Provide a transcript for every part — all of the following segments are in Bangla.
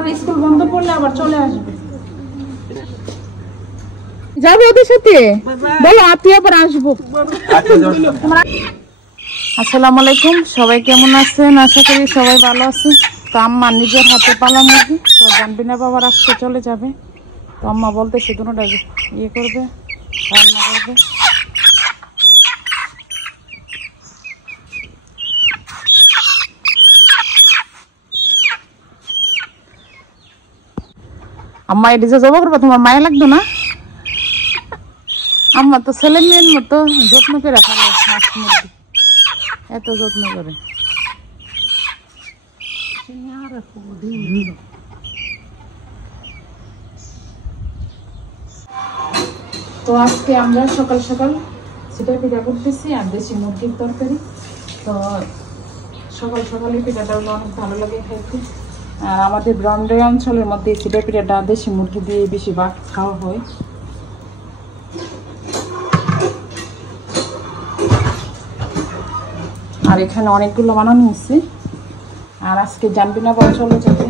আমার স্কুল বন্ধ করলে আবার চলে আসবে। যাবে ওদের সাথে? বলো তুই আবার আসবো। আসসালামু আলাইকুম, সবাই কেমন আছেন? আশা করি সবাই ভালো আছে। তো আম্মা নিজের হাতে পালা মুরগি, তো জানবিনা বাবার আজকে চলে যাবে। তো আম্মা বলতেছে দুটোটা ইয়ে করবে, রান্না করবে। আম্মা এটি যে জবা করবো, তোমার মায়া লাগতো না? আম্মা তো ছেলে মেয়ের মতো যত্ন করে রাখালো হাঁস মুরগি, এত যত্ন করে। তো আজকে আমরা সকাল সকাল সেটা পিঠা করতেছি আর দেশি মুরগির তরকারি। তো সকাল সকালে পিঠাটা অনেক ভালো লাগে খাইতে। আর আমাদের ব্রাউন্ডে অঞ্চলের মধ্যে সিডা পিঠাটা দেশি মুরগি দিয়ে বেশিরভাগ খাওয়া হয়। আর এখানে অনেকগুলো বানানো হয়েছে। আর আজকে জানবিনা বল চলে যাবে,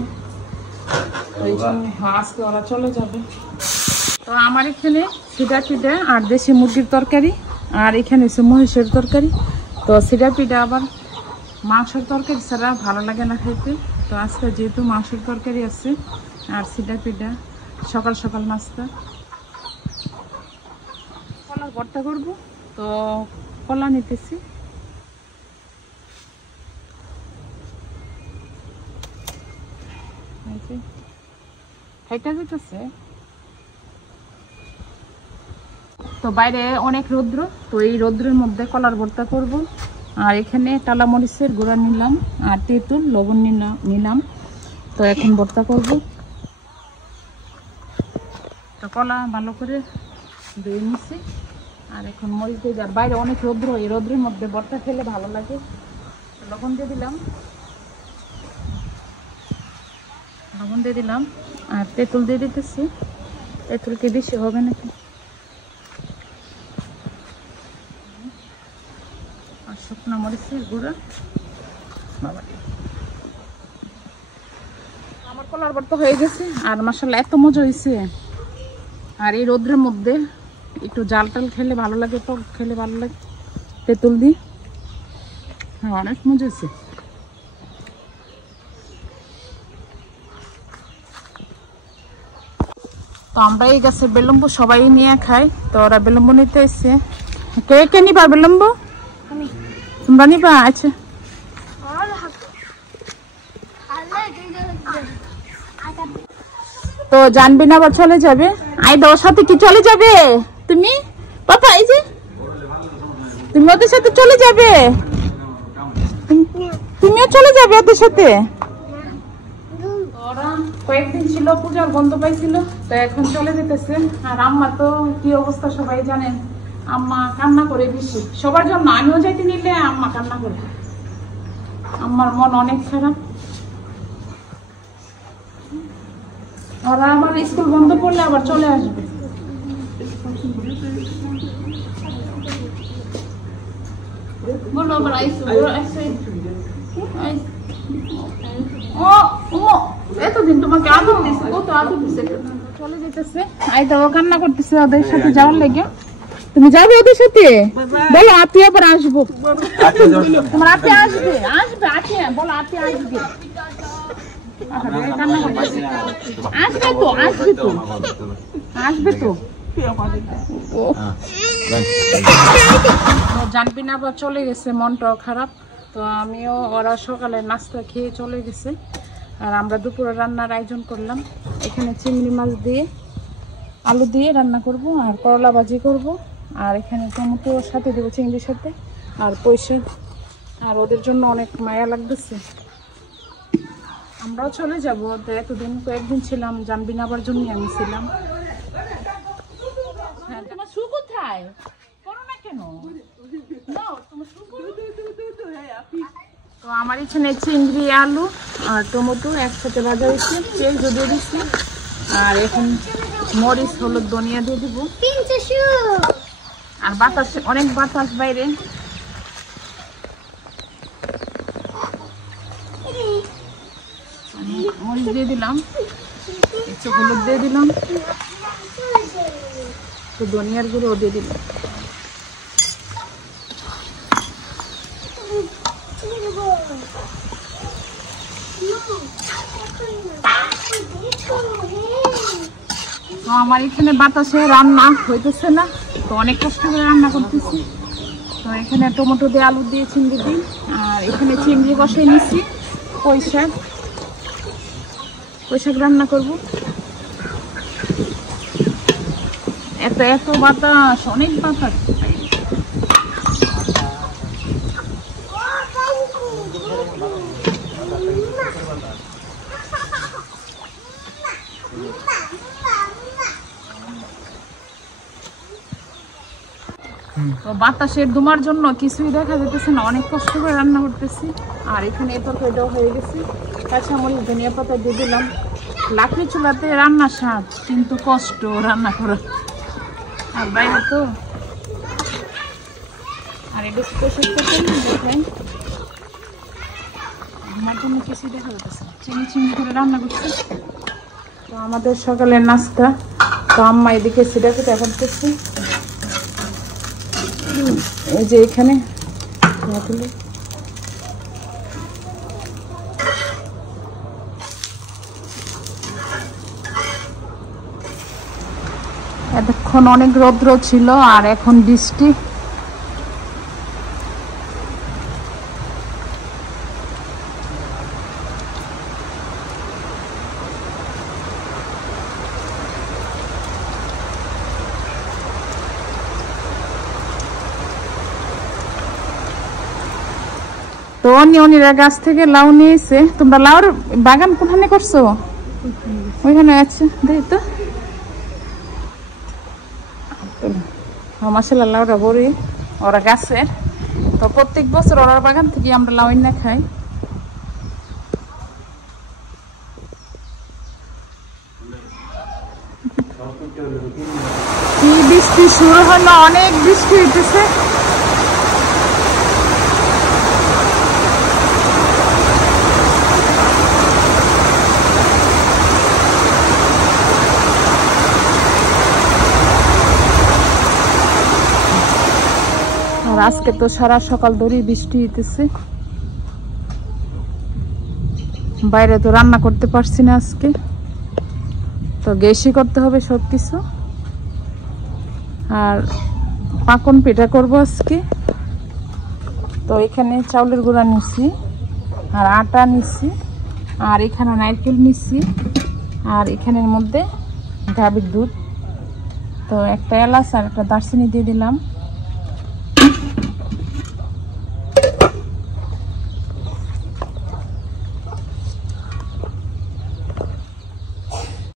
ওই জন্য আজকে ওরা চলে যাবে। তো আমার এখানে সিডা পিঠা আর দেশি মুরগির তরকারি, আর এখানে হচ্ছে মহিষের তরকারি। তো সিডা পিঠা আবার মাংসের তরকারি ছাড়া ভালো লাগে না খাইতে। তো আজকে যেহেতু মাংসের তরকারি আছে আর সিডা পিঠা সকাল সকাল নাস্তা। কলার ভর্তা করব, তো কলা নিতেছি। তো বাইরে অনেক রৌদ্র, তো এই রৌদ্রের মধ্যে কলার ভর্তা করব। আর এখানে টালা মরিচের গুঁড়া নিলাম আর তেঁতুল লবণ নিলাম। তো এখন ভর্তা করব। তো কলা ভালো করে ধুয়ে নিচ্ছি আর এখন মরিচ দিয়ে, আর বাইরে অনেক রৌদ্র, এই রৌদ্রের মধ্যে ভর্তা খেলে ভালো লাগে। লবণ দিয়ে দিলাম আর তেঁতুল দিয়ে দিতেছি। তেঁতুল কি বেশি হবে নাকি? আর শুকনো মরিচের গুঁড়া। আমার কলার ভর্তা হয়ে গেছে আর মাশাআল্লাহ এত মজা হয়েছে। আর এই রোদ্রের মধ্যে একটু জাল টাল খেলে ভালো লাগে, টক খেলে ভালো লাগে তেঁতুল দিয়ে। হ্যাঁ, অনেক মজা হয়েছে। তো আমরা এই গাছে বেলম্বু সবাই নিয়ে খাই। তো ওরা বেলম্বু নিতে এসছে। কে কে নিবা বেলম্বু? তোমরা নিবা? আচ্ছা, তো জানবিনা আবার চলে যাবে। আইদা ওর সাথে কি চলে যাবে তুমি? পাপা এই যে তুমি ওদের সাথে চলে যাবে? তুমিও চলে যাবে ওদের সাথে? কয়েকদিন ছিল পূজার বন্ধ পাইছিল, তো এখন চলে যেতেছে। আর আম্মা তো কি অবস্থা সবাই জানেন, আম্মা কান্না করে বেশি সবার জন্য। আমিও যাইতে নিলে আম্মা কান্না করে, আম্মার মন অনেক খারাপ। ওরা আমার স্কুল বন্ধ করলে আবার চলে আসবে। বলো আবার এতদিন তোমাকে আদর দিছে, কত আদর দিছে। চলে যেতেছে, আইদাও কান্না করতেছে ওদের সাথে যাওয়ার লেগে। তুমি যাবে ওদের সাথে? বলো আতি আবার আসবো। তোমার আতি আসবে? আতি বলো আতি আসবে। জানবিনা আবার চলে গেছে, মনটাও খারাপ। তো আমিও, ওরা সকালে নাস্তা খেয়ে চলে গেছে। আর আমরা দুপুরে রান্নার আয়োজন করলাম। এখানে চিংড়ি মাছ দিয়ে আলু দিয়ে রান্না করব আর করলা ভাজি করব। আর এখানে টমেটো সাথে দেবো, চিংড়ির সাথে আর পয়সা। আর ওদের জন্য অনেক মায়া লাগতেছে। আমরাও চলে যাবো। এতদিন কয়েকদিন ছিলাম, জানবিনা আবার জন্য আমি ছিলাম। তোমার শু কোথায়? করো না কেন? তো আমার এখানে চিংড়ি আলু আর টমেটো একসাথে ভাজা হয়েছে, তেল দিয়ে দিচ্ছি। আর এখন মরিচ হলুদ ধনিয়া দিয়ে দিব। আর বাতাস, অনেক বাতাস বাইরে। মরিচ দিয়ে দিলাম, একটু হলুদ দিয়ে দিলাম, একটু ধনিয়ার গুঁড়ো দিয়ে দিলাম। তো আমার এখানে বাতাসে রান্না হইতেছে না, তো অনেক কষ্ট করে রান্না করতেছি। তো এখানে টমেটো দিয়ে আলু দিয়ে চিংড়ি দিই, আর এখানে চিংড়ি বসাই নিচ্ছি, পুঁই শাক রান্না করব। এত এত বাতাস, অনেক বাতাস। তো বাতাসের ধোঁয়ার জন্য কিছুই দেখা যেতেছে না, অনেক কষ্ট করে রান্না করতেছি। আর এখানে এই তরকারিটাও হয়ে গেছে, কাঁচামরিচ ধনিয়া পাতা দিয়ে দিলাম। লাকড়ি চুলাতে রান্না স্বাদ, কিন্তু কষ্ট রান্না করা, আর বাইরে তো। আর এটা স্পেশাল দেখাই, আমার জন্য কিছুই দেখা যাচ্ছে, চিনি করে রান্না করছি। তো আমাদের সকালের নাস্তা, তো আম্মা এদিকে সিডা ফিটা করতেছি। এই যে এখানে এতক্ষণ অনেক রৌদ্র ছিল, আর এখন বৃষ্টি। তো অনিরা গাছ থেকে লাউ নিয়েছে। তোমরা লাউর বাগান কোনখানে করছো? ওইখানে আছে, দেখ তো। মাসাল্লাহ লাউটা বড়ি, ওরা গাছের। তো প্রত্যেক বছর ওরা বাগান থেকে আমরা লাউ না খাই। কি বৃষ্টি শুরু হলো, অনেক বৃষ্টি হইতেছে। আজকে তো সারা সকাল ধরেই বৃষ্টি হইতেছে, বাইরে তো রান্না করতে পারছি না আজকে, তো গ্যাসই করতে হবে সবকিছু। আর পাকন পিঠা করবো আজকে। তো এখানে চাউলের গুঁড়া নিছি, আর আটা নিছি, আর এখানে নারকেল নিছি, আর এখানের মধ্যে গাভীর দুধ। তো একটা এলাচ আর একটা দারচিনি দিয়ে দিলাম।